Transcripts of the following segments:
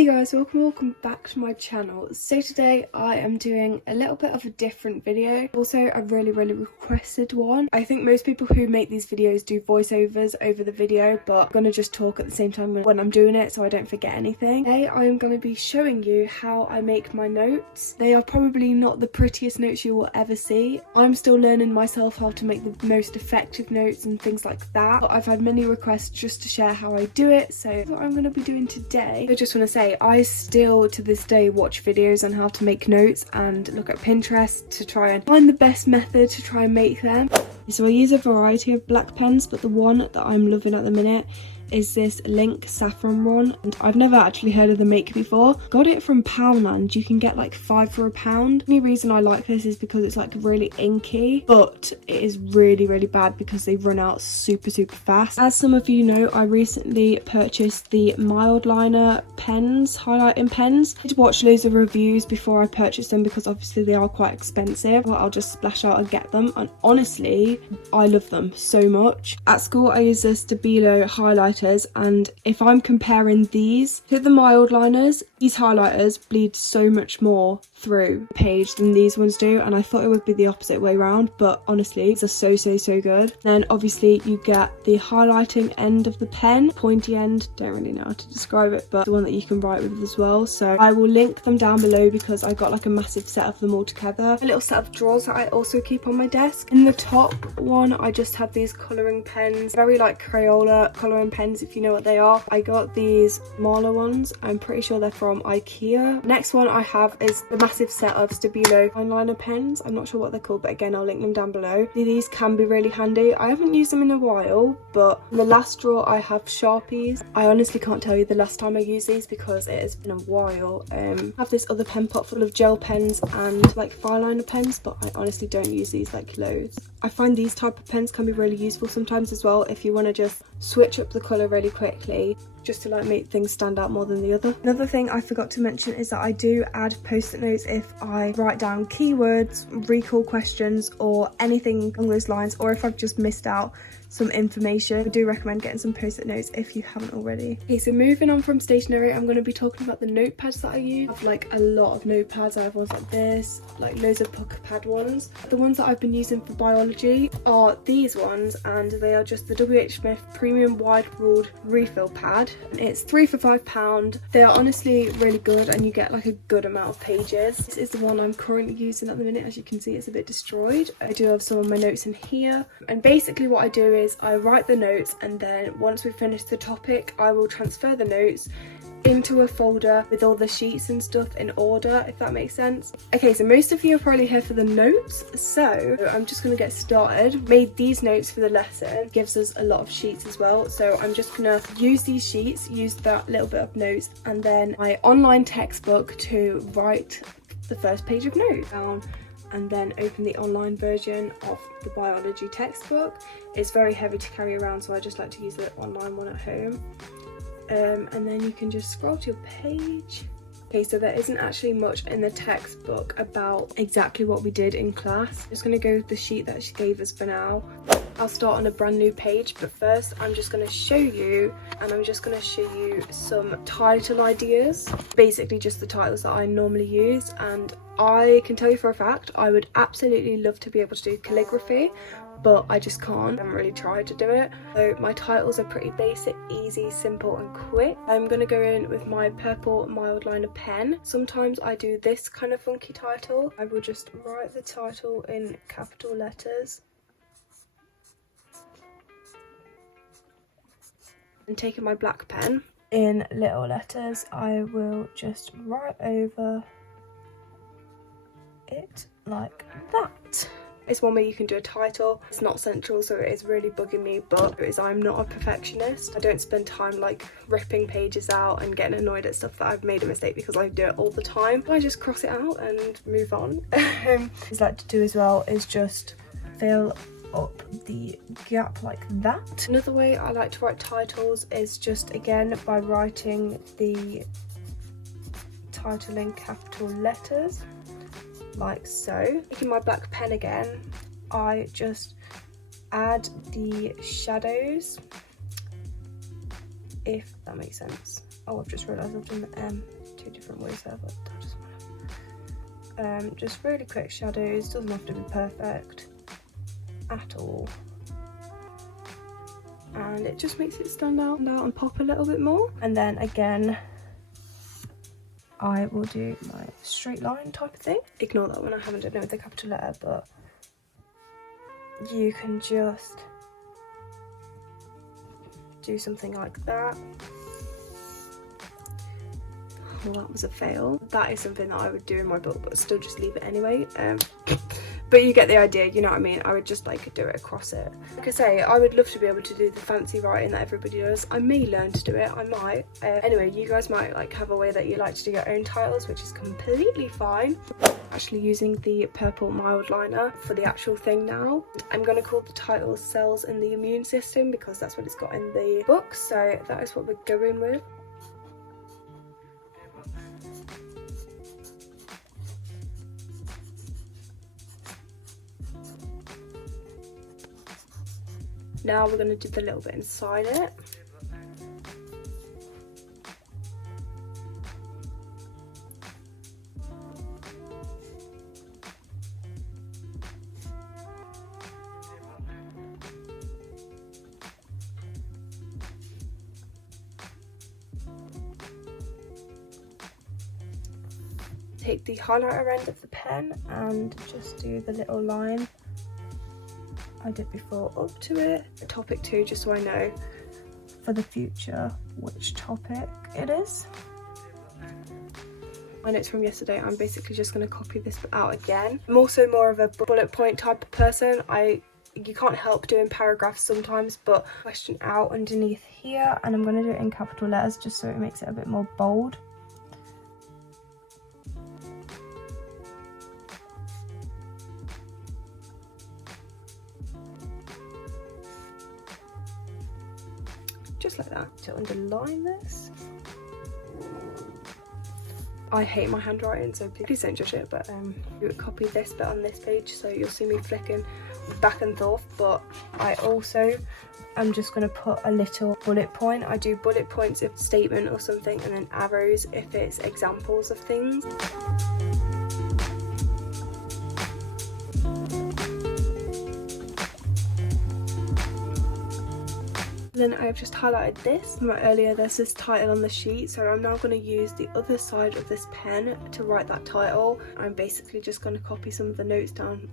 Hey guys, welcome back to my channel. So today I am doing a little bit of a different video, also a really requested one. I think most people who make these videos do voiceovers over the video, but I'm gonna just talk at the same time when I'm doing it so I don't forget anything. Today I am going to be showing you how I make my notes. They are probably not the prettiest notes you will ever see. I'm still learning myself how to make the most effective notes and things like that, but I've had many requests just to share how I do it, so that's what I'm going to be doing today. I just want to say I still to this day watch videos on how to make notes and look at Pinterest to try and find the best method to try and make them. So I use a variety of black pens, but the one that I'm loving at the minute is this Link Saffron one, and I've never actually heard of the make before. Got it from Poundland. You can get like 5 for £1. The only reason I like this is because it's like really inky, but it is really bad because they run out super fast. As some of you know, I recently purchased the mild liner pens, highlighting pens. I did watch loads of reviews before I purchased them because obviously they are quite expensive, but I'll just splash out and get them, and honestly I love them so much. At school I use the Stabilo highlighters, and if I'm comparing these to the mild liners, these highlighters bleed so much more through the page than these ones do, and I thought it would be the opposite way around, but honestly these are so good. Then obviously you get the highlighting end of the pen, pointy end, don't really know how to describe it, but the one that you can write with as well. So I will link them down below because I got like a massive set of them all together. A little set of drawers that I also keep on my desk. In the top one I just have these colouring pens, very like Crayola colouring pens if you know what they are. I got these Marla ones, I'm pretty sure they're from IKEA. Next one I have is the massive set of Stabilo eyeliner pens. I'm not sure what they're called, but again I'll link them down below. These can be really handy. I haven't used them in a while, but in the last drawer I have Sharpies. I honestly can't tell you the last time I used these because it has been a while. I have this other pen pot full of gel pens and like fine liner pens, but I honestly don't use these like loads. I find these type of pens can be really useful sometimes as well if you want to just switch up the colour really quickly, just to like make things stand out more than the other. Another thing I forgot to mention is that I do add post-it notes if I write down keywords, recall questions or anything along those lines, or if I've just missed out some information. I do recommend getting some post-it notes if you haven't already. Okay, so moving on from stationery, I'm going to be talking about the notepads that I use. I have like a lot of notepads. I have ones like this, like loads of pocket pad ones. The ones that I've been using for biology are these ones, and they are just the WH Smith Premium Wide Ruled Refill Pad. It's 3 for £5. They are honestly really good and you get like a good amount of pages. This is the one I'm currently using at the minute. As you can see, it's a bit destroyed. I do have some of my notes in here, and basically what I do is I write the notes, and then once we've finished the topic I will transfer the notes into a folder with all the sheets and stuff in order, if that makes sense. Okay, so most of you are probably here for the notes, so I'm just going to get started. Made these notes for the lesson, gives us a lot of sheets as well, so I'm just going to use these sheets, use that little bit of notes, and then my online textbook to write the first page of notes down, and then open the online version of the biology textbook. It's very heavy to carry around, so I just like to use the online one at home. And then you can just scroll to your page. Okay, so there isn't actually much in the textbook about exactly what we did in class. I'm just going to go with the sheet that she gave us for now. I'll start on a brand new page, but first I'm just going to show you, and I'm just going to show you some title ideas. Basically just the titles that I normally use, and I can tell you for a fact I would absolutely love to be able to do calligraphy, but I just can't. I haven't really tried to do it. So my titles are pretty basic, easy, simple and quick. I'm going to go in with my purple mild liner pen. Sometimes I do this kind of funky title. I will just write the title in capital letters. And taking my black pen, in little letters I will just write over it like that. It's one way you can do a title. It's not central, so it is really bugging me, but I'm not a perfectionist. I don't spend time like ripping pages out and getting annoyed at stuff that I've made a mistake because I do it all the time. I just cross it out and move on. What I like to do as well is just fill up the gap like that. Another way I like to write titles is just again by writing the title in capital letters like so. Taking my black pen again, I just add the shadows, if that makes sense, Oh, I've just realised I've done the M 2 different ways there, but that doesn't matter. Just really quick shadows, doesn't have to be perfect at all. And it just makes it stand out and pop a little bit more. And then again, I will do my straight line type of thing. Ignore that one, I haven't done it with a capital letter, but you can just do something like that. Well, that was a fail. That is something that I would do in my book, but still just leave it anyway. But you get the idea, you know what I mean? I would just like do it across it. Like I say, I would love to be able to do the fancy writing that everybody does. I may learn to do it, I might. Anyway, you guys might like have a way that you like to do your own titles, which is completely fine. Actually using the purple mild liner for the actual thing now. I'm going to call the title Cells in the Immune System because that's what it's got in the book, so that is what we're going with. Now we're going to do the little bit inside it. Take the highlighter end of the pen and just do the little line I did before up to it. Topic 2, just so I know for the future which topic it is. My notes from yesterday, I'm basically just going to copy this out again. I'm also more of a bullet point type of person. You can't help doing paragraphs sometimes, but question out underneath here, and I'm going to do it in capital letters just so it makes it a bit more bold. Just like that, to underline this. I hate my handwriting, so please don't judge it, but you would copy this bit on this page, so you'll see me flicking back and forth. But I also am just going to put a little bullet point. I do bullet points if statement or something, and then arrows if it's examples of things. Then I've just highlighted this. Earlier there's this title on the sheet, so I'm now going to use the other side of this pen to write that title. I'm basically just going to copy some of the notes down.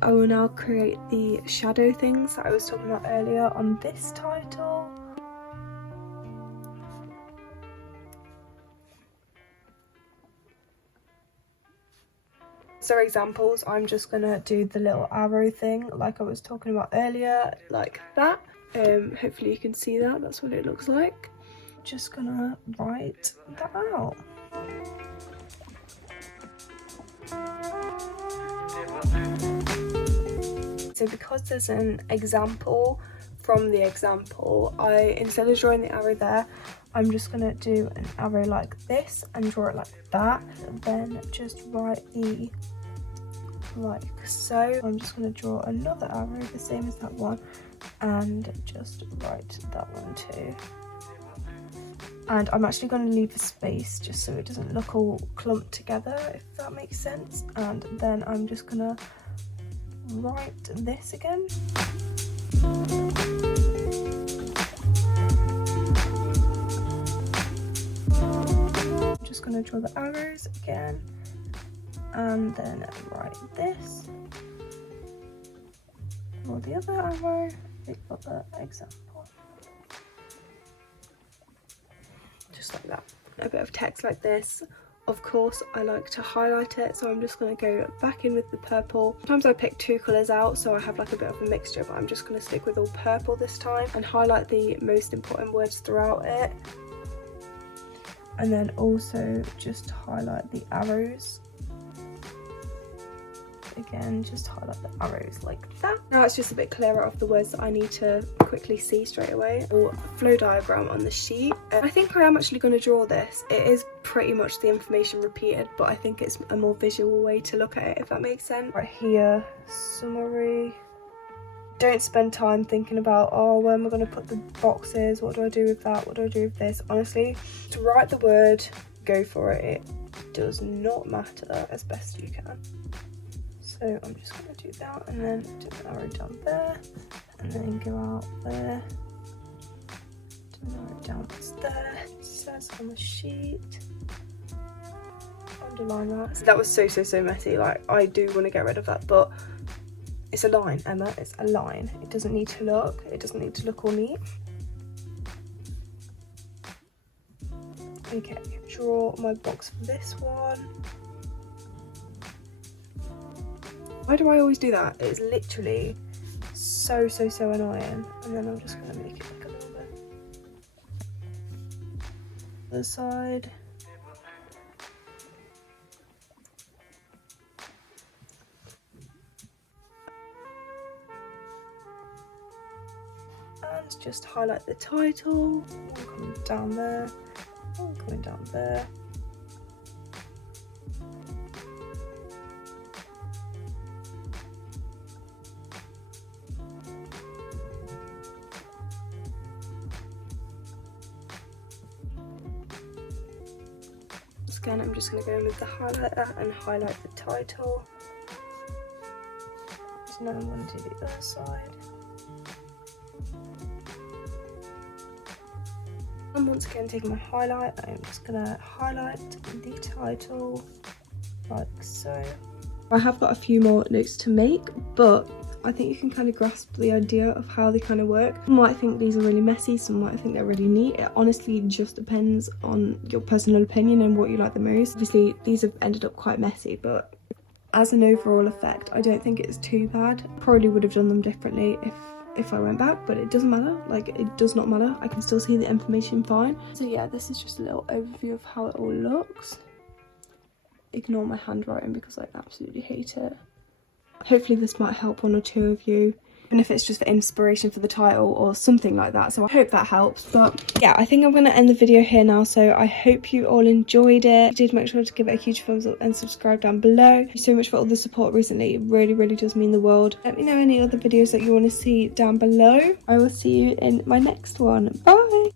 I will now create the shadow things that I was talking about earlier on this title. So examples, I'm just gonna do the little arrow thing like I was talking about earlier, like that. Hopefully you can see that, that's what it looks like. Just gonna write that out. So because there's an example from the example, instead of drawing the arrow there, I'm just going to do an arrow like this and draw it like that, and then just write the like so. I'm just going to draw another arrow the same as that one and just write that one too. And I'm actually going to leave a space just so it doesn't look all clumped together, if that makes sense. And then I'm just going to write this again. I'm just going to draw the arrows again and then write this. Draw the other arrow, the other example. Just like that. A bit of text like this. Of course, I like to highlight it, so I'm just going to go back in with the purple. Sometimes I pick two colours out, so I have like a bit of a mixture, but I'm just going to stick with all purple this time and highlight the most important words throughout it. And then also just highlight the arrows. Again, just highlight the arrows like that. Now it's just a bit clearer of the words that I need to quickly see straight away. Or flow diagram on the sheet. I think I am actually going to draw this. It is pretty much the information repeated, but I think it's a more visual way to look at it, if that makes sense. Right here, summary, Don't spend time thinking about, oh, where am I going to put the boxes? What do I do with that? What do I do with this? Honestly, to write the word, go for it. It does not matter, as best you can. So I'm just going to do that and then do an arrow down there and then go out there. Do an arrow down there. It says on the sheet. Underline that. So that was so messy. Like, I do want to get rid of that, but it's a line, Emma. It's a line. It doesn't need to look. It doesn't need to look all neat. Okay, draw my box for this one. Why do I always do that? It's literally so annoying. And then I'm just gonna make it like a little bit. Other side. And just highlight the title. One coming down there. One coming down there. Again, I'm just going to go in with the highlighter and highlight the title. So now I'm going to do the other side. And once again, taking my highlight, I'm just going to highlight the title like so. I have got a few more notes to make, but I think you can kind of grasp the idea of how they kind of work. Some might think these are really messy, some might think they're really neat. It honestly just depends on your personal opinion and what you like the most. Obviously, these have ended up quite messy, but as an overall effect, I don't think it's too bad. Probably would have done them differently if I went back, but it doesn't matter. Like, it does not matter. I can still see the information fine. So yeah, this is just a little overview of how it all looks. Ignore my handwriting because I absolutely hate it. Hopefully this might help one or two of you, even if it's just for inspiration for the title or something like that. So I hope that helps. But yeah, I think I'm going to end the video here now. So I hope you all enjoyed it. If you did, make sure to give it a huge thumbs up and subscribe down below. Thank you so much for all the support recently. It really does mean the world. Let me know any other videos that you want to see down below. I will see you in my next one. Bye!